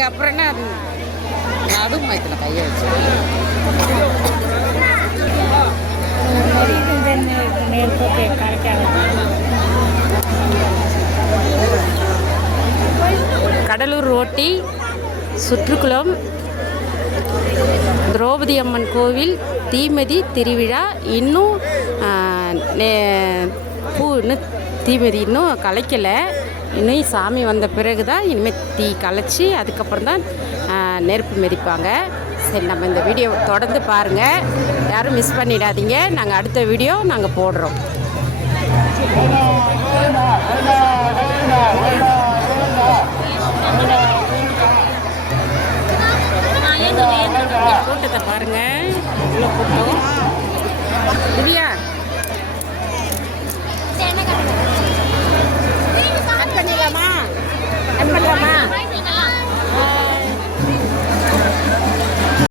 அதுக்கப்புறம் என்ன நடு மயத்தில் கையை வச்சு கடலூர் ரோட்டி சுற்றுக்குளம் திரௌபதி அம்மன் கோவில் தீமிதி திருவிழா இன்னும் இன்னும் தீமிதி இன்னும் கலைக்கலை. இன்னும் சாமி வந்த பிறகு தான் இனிமேல் தீ கலைச்சி அதுக்கப்புறம் தான் நெருப்பு மிதிப்பாங்க. சரி, நம்ம இந்த வீடியோ தொடர்ந்து பாருங்கள், யாரும் மிஸ் பண்ணிடாதீங்க. நாங்கள் அடுத்த வீடியோ நாங்கள் போடுறோம். கூட்டத்தை பாருங்கள், இவ்வளோ கூட்டம்.